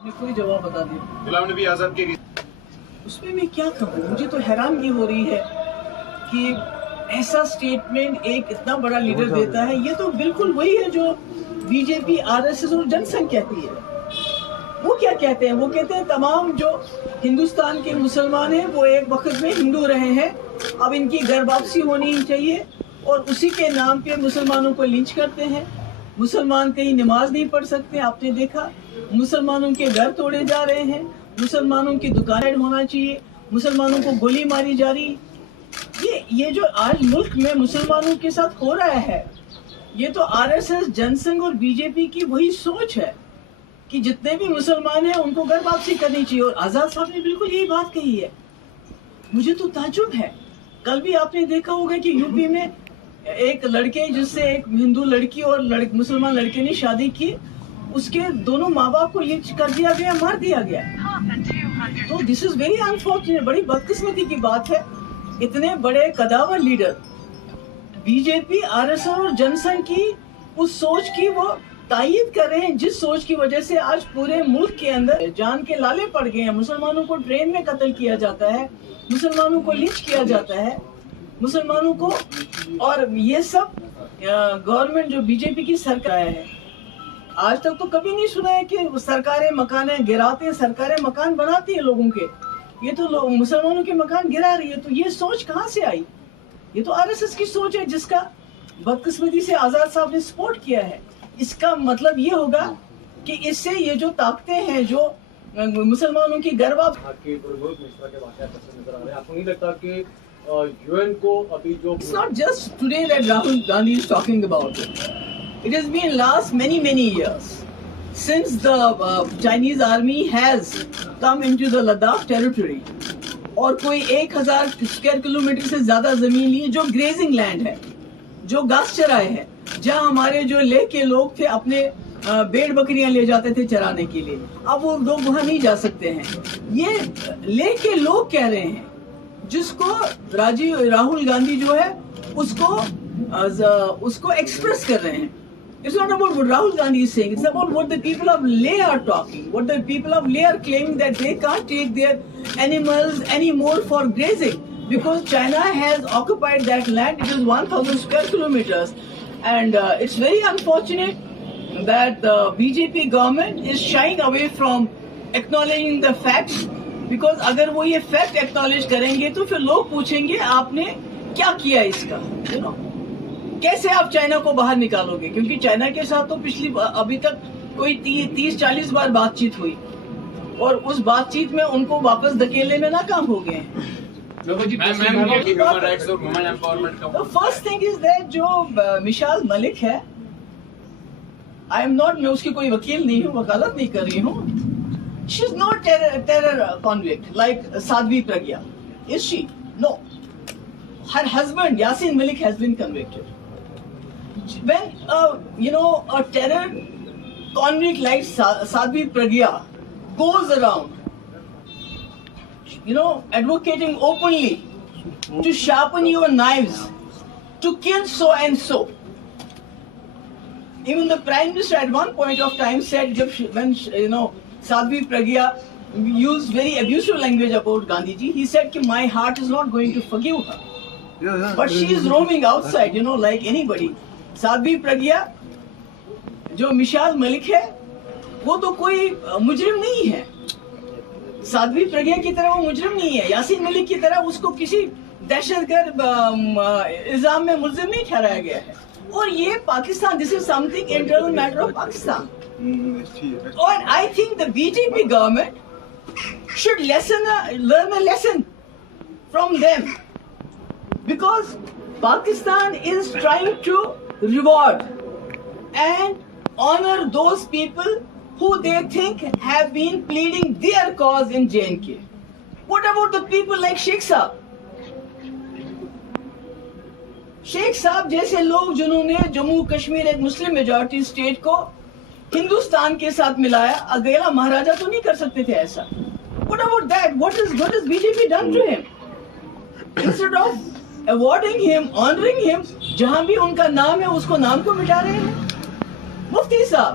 کوئی جواب بتا دیا غلام نبی آزاد کے اس میں کیا کہوں. مجھے تو حیرانگی ہو رہی ہے کہ ایسا سٹیٹمنٹ ایک اتنا بڑا لیڈر دیتا ہے. یہ تو بالکل وہی ہے جو B J P R S S اور جن سنگھ کہتی ہے. وہ کیا کہتے ہیں؟ وہ کہتے ہیں تمام جو ہندوستان کے مسلمان ہیں وہ ایک وقت میں ہندو رہے ہیں, اب ان کی گھر واپسی ہونی چاہیے, اور اسی کے نام پہ مسلمانوں کو لنچ کرتے ہیں. مسلمان کہیں نماز نہیں پڑھ سکتے. آپ نے دیکھا مسلمانوں کے گھر توڑے جا رہے ہیں, مسلمانوں کی دکانیں ہونا چاہیے, مسلمانوں کو گولی ماری جا رہی. یہ جو آج ملک میں مسلمانوں کے ساتھ ہو رہا ہے, یہ تو آر ایس ایس, جن سنگھ اور بی جے پی کی وہی سوچ ہے کہ جتنے بھی مسلمان ہیں ان کو گھر واپسی کرنی چاہیے. اور آزاد صاحب نے بالکل یہی بات کہی ہے. مجھے تو تعجب ہے. کل بھی آپ نے دیکھا ہوگا کہ یو پی میں ایک لڑکے جس سے ایک ہندو لڑکی اور مسلمان لڑکے نے شادی کی, اس کے دونوں ماں باپ کو لنچ کر دیا گیا, مار دیا گیا. تو دس از ویری انفارچونیٹ. بڑی بدقسمتی کی بات ہے. اتنے بڑے قداور لیڈر بی جے پی, آر ایس ایس اور جن سنگھ کی اس سوچ کی وہ تائید کر رہے ہیں, جس سوچ کی وجہ سے آج پورے ملک کے اندر جان کے لالے پڑ گئے ہیں. مسلمانوں کو ٹرین میں قتل کیا جاتا ہے, مسلمانوں کو لنچ کیا جاتا ہے, مسلمانوں کو. اور یہ سب گورنمنٹ جو بی جے پی کی سرکار ہے, آج تک تو کبھی نہیں سنا ہے کہ سرکاریں مکانیں گراتے ہیں, سرکاریں مکان بناتی ہیں لوگوں کے. یہ تو مسلمانوں کے مکان گرا رہی ہے. تو یہ سوچ کہاں سے آئی؟ یہ تو آر ایس ایس کی سوچ ہے جس کا بدقسمتی سے آزاد صاحب نے سپورٹ کیا ہے. اس کا مطلب یہ ہوگا کہ اس سے یہ جو طاقتیں ہیں جو مسلمانوں کی گھر واپسی, آپ کو نہیں لگتا کہ UN کو ابھی جو it's not just today that Rahul Gandhi is talking about it. It has been last many years since the Chinese army has come into the Ladakh territory. اور کوئی 1000 اسکوائر کلومیٹر سے زیادہ زمین لی جو گریزنگ لینڈ ہے, جو گھاس چرائے ہیں, جہاں ہمارے جو لے کے لوگ تھے اپنے بیڑ بکریاں لے جاتے تھے چرانے کے لیے. اب وہ لوگ وہاں نہیں جا سکتے ہیں. یہ لے کے لوگ کہہ رہے ہیں, جس کو راہل گاندھی جو ہے اس کو ایکسپریس کر رہے ہیں. It's not about what Rahul Gandhi is saying. It's about what the people of Leh are talking. What the people of Leh are claiming that they can't take their animals anymore for grazing because China has occupied that land. It is 1,000 square kilometers. And it's very unfortunate that the BJP government is shying away from acknowledging the facts. Because اگر وہ یہ fact acknowledge کریں گے تو پھر لوگ پوچھیں گے آپ نے کیا کیا اس کا, کیسے آپ چائنا کو باہر نکالو گے. کیونکہ چائنا کے ساتھ تو ابھی تک کوئی 30-40 بار بات چیت ہوئی, اور اس بات چیت میں ان کو واپس دھکیلنے میں ناکام ہو گئے ہیں. فرسٹ تھنگ از دیٹ جو مشال ملک ہے, میں اس کی کوئی وکیل نہیں ہوں, وکالت نہیں کر رہی ہوں. She is not terror convict like Sadhvi Pragya. Is she? No. Her husband Yasin Malik has been convicted. When a terror convict like Sadhvi Pragya goes around, advocating openly to sharpen your knives, to kill so and so. Even the Prime Minister at one point of time said when Sadhvi Pragya used very abusive language about Gandhiji. He said that my heart is not going to forgive her. But she is roaming outside, like anybody. Sadhvi Pragya, جو مشال ملک ہے, وہ تو کوئی مجرم نہیں ہے. سادھوی پرگیا کی طرح وہ مجرم نہیں ہے. یاسین ملک کی طرح اس کو کسی دہشت گرد الزام میں ملزم نہیں ٹھہرایا گیا ہے. اور یہ Pakistan, this is something internal matter of Pakistan. And I think the BJP government should learn a lesson from them, because Pakistan is trying to reward and honor those people who they think have been pleading their cause in J&K. What about the people like Sheikh Saab? شیخ صاحب جیسے لوگ جنہوں نے جموں کشمیر ایک مسلم majority state کو ہندوستان کے ساتھ ملایا, اکیلا مہاراجا تو نہیں کر سکتے تھے ایسا. What about that? What has BJP done to him? Instead of awarding him, honoring him, جہاں بھی ان کا نام ہے اس کو نام کو مٹا رہے ہیں. مفتی صاحب,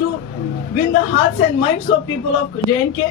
to win the hearts and minds of people of J&K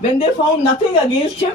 When they found nothing against him,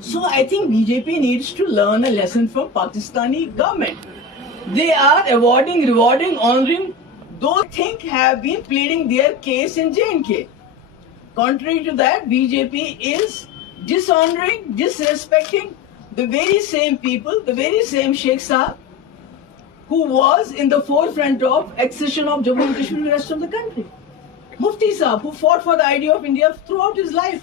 So I think BJP needs to learn a lesson from Pakistani government. They are awarding, rewarding, honoring those think have been pleading their case in J&K. Contrary to that, BJP is dishonoring, disrespecting the very same people, the very same Sheikh Saab, who was in the forefront of accession of Jammu and Kashmir to the rest of the country. Mufti Saab, who fought for the idea of India throughout his life.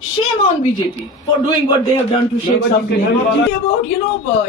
Shame on BJP for doing what they have done to Sheikh Saab. About